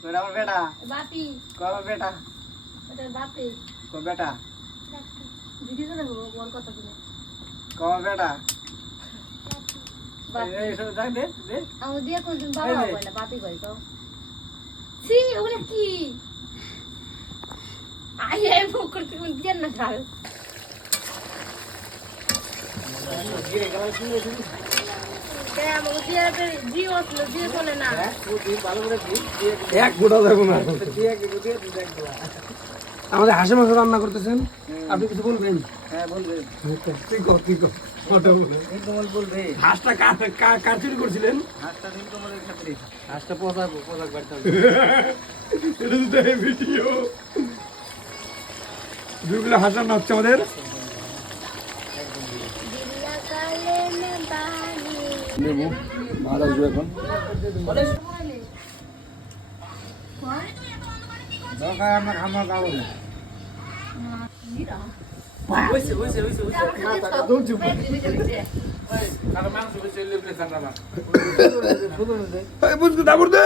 তোর আমার বেটা বাপি কবে বেটা এটা বাপি কবে বেটা দিদি তো দেখো বল কথা শুনে কবে বেটা বাপি এই সব যাই দে দে আমি দিয়ে কোনদিন বাবা বলে বাপি কই তো সি ওগুলো কি আই আই মুখ করতে কোন দিয়ে না খাল গিয়ে গেল কি হয়েছে কেন আমাকে দিয়ে জিও আসলো জিও চলে না তুই দিন ভালো করে দিন দিয়ে এক গোটা দেবো না দিয়ে দিয়ে দেখ আমাদের হাঁসের মাংস রান্না করতেছেন আপনি কিছু বলবেন হ্যাঁ বলবে কি কর ওটা বলে নীলকমল বলবে হাঁসটা কার চুরি করছিলেন হাঁসটা নীলকমলের ক্ষেত্রে হাঁসটা পোষাক বাড়তে হবে এটা তো দেয় ভিডিও 2 কিলো হাঁস রান্না হচ্ছে আমাদের দিল্লা কালে মে বানি নেবো ভালো আসবে এখন দরকার আমরা খামা খাবো না হইছে না টাকা দৌড়ছি বুঝতে দাবর দে